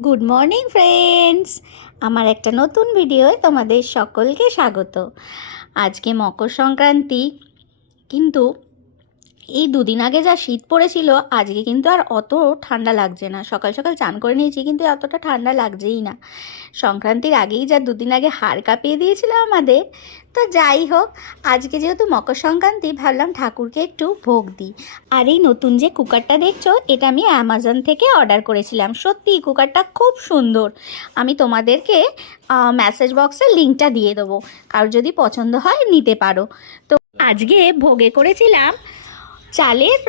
Good morning friends, আমার একটা নতুন ভিডিওয় তোমাদের সকলকে স্বাগত। আজকে মকর সংক্রান্তি, কিন্তু এই দুদিন আগে যা শীত পড়েছিল আজকে কিন্তু আর অত ঠান্ডা লাগছে না। সকাল সকাল চান করে নিয়েছি কিন্তু অতটা ঠান্ডা লাগছেই না। সংক্রান্তির আগেই যা দুদিন আগে হাড় কাঁপিয়ে দিয়েছিল আমাদের। তো যাই হোক, আজকে যেহেতু মকর সংক্রান্তি ভাবলাম ঠাকুরকে একটু ভোগ দিই। আর এই নতুন যে কুকারটা দেখছো, এটা আমি অ্যামাজন থেকে অর্ডার করেছিলাম। সত্যি কুকারটা খুব সুন্দর। আমি তোমাদেরকে মেসেজ বক্সে লিঙ্কটা দিয়ে দেবো, কারোর যদি পছন্দ হয় নিতে পারো। তো আজকে ভোগে করেছিলাম চালের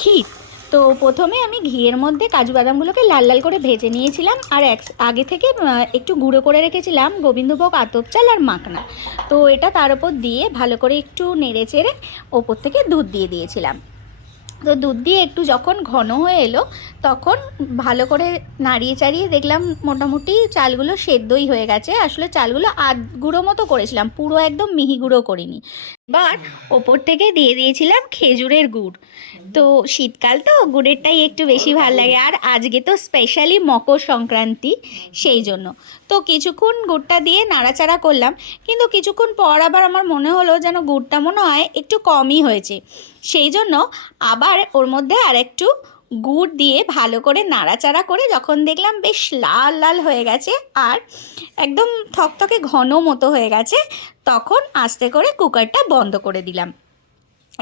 ক্ষীর। তো প্রথমে আমি ঘিয়ের মধ্যে কাজু বাদামগুলোকে লাল লাল করে ভেজে নিয়েছিলাম, আর আগে থেকে একটু গুঁড়ো করে রেখেছিলাম গোবিন্দভোগ আতপ চাল আর মাখনা। তো এটা তার উপর দিয়ে ভালো করে একটু নেড়ে চেড়ে ওপর থেকে দুধ দিয়ে দিয়েছিলাম। তো দুধ দিয়ে একটু যখন ঘন হয়ে এলো তখন ভালো করে নাড়িয়ে চাড়িয়ে দেখলাম মোটামুটি চালগুলো সেদ্ধই হয়ে গেছে। আসলে চালগুলো আধ গুঁড়ো মতো করেছিলাম, পুরো একদম মিহি গুঁড়ো করিনি। এবার ওপর থেকে দিয়ে দিয়েছিলাম খেজুরের গুড়। তো শীতকাল তো গুড়েরটাই একটু বেশি ভালো লাগে, আর আজকে তো স্পেশালি মকর সংক্রান্তি, সেই জন্য। তো কিছুক্ষণ গুড়টা দিয়ে নাড়াচাড়া করলাম, কিন্তু কিছুক্ষণ পর আবার আমার মনে হলো যেন গুড়টা মনে হয় একটু কমই হয়েছে। সেই জন্য আবার ওর মধ্যে আর একটু গুড় দিয়ে ভালো করে নাড়াচাড়া করে যখন দেখলাম বেশ লাল লাল হয়ে গেছে আর একদম থকথকে ঘন মতো হয়ে গেছে, তখন আস্তে করে কুকারটা বন্ধ করে দিলাম।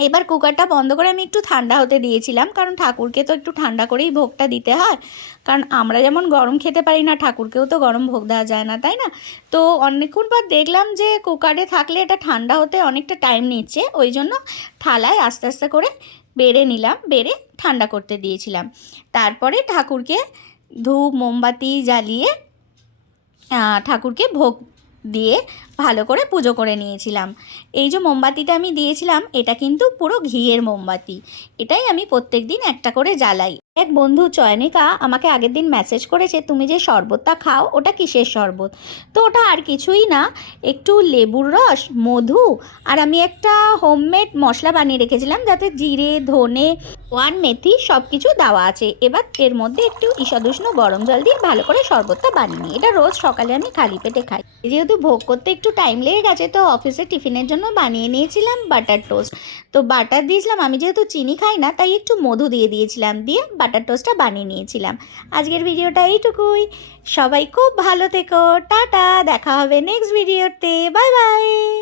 এবার কুকারটা বন্ধ করে আমি একটু ঠান্ডা হতে দিয়েছিলাম, কারণ ঠাকুরকে তো একটু ঠান্ডা করেই ভোগটা দিতে হয়। কারণ আমরা যেমন গরম খেতে পারি না, ঠাকুরকেও তো গরম ভোগ দেওয়া যায় না, তাই না? তো অনেকক্ষণ পর দেখলাম যে কুকারে থাকলে এটা ঠান্ডা হতে অনেকটা টাইম নিচ্ছে, ওই জন্য থালায় আস্তে আস্তে করে বেড়ে নিলাম, বেড়ে ঠান্ডা করতে দিয়েছিলাম। তারপরে ঠাকুরকে ধূপ মোমবাতি জ্বালিয়ে ঠাকুরকে ভোগ দিয়ে ভালো করে পুজো করে নিয়েছিলাম। এই যে মোমবাতিটা আমি দিয়েছিলাম এটা কিন্তু পুরো ঘিয়ের মোমবাতি, এটাই আমি প্রত্যেক দিন একটা করে জ্বালাই। এক বন্ধু চয়নিকা আমাকে আগের দিন মেসেজ করেছে, তুমি যে শরবতটা খাও ওটা কিসের শরবত? তো ওটা আর কিছুই না, একটু লেবুর রস, মধু, আর আমি একটা হোমমেড মশলা বানিয়ে রেখেছিলাম যাতে জিরে ধনে ওয়ান মেথি সব কিছু দেওয়া আছে। এবার এর মধ্যে একটু ঈষদুষ্ণ গরম জল দিয়ে ভালো করে শরবতটা বানিয়ে নিই। এটা রোজ সকালে আমি খালি পেটে খাই। যেহেতু ভোগ করতে একটু টাইম লেগে গেছে, তো অফিসে টিফিনের জন্য বানিয়ে নিয়েছিলাম বাটার টোস্ট। তো বাটার দিয়েছিলাম, আমি যেহেতু চিনি খাই না তাই একটু মধু দিয়ে দিয়েছিলাম, দিয়ে বাটার টোস্টটা বানিয়ে নিয়েছিলাম। আজকের ভিডিওটা এইটুকুই। সবাই খুব ভালো থেকো, টাটা, দেখা হবে নেক্সট ভিডিওতে, বাই বাই।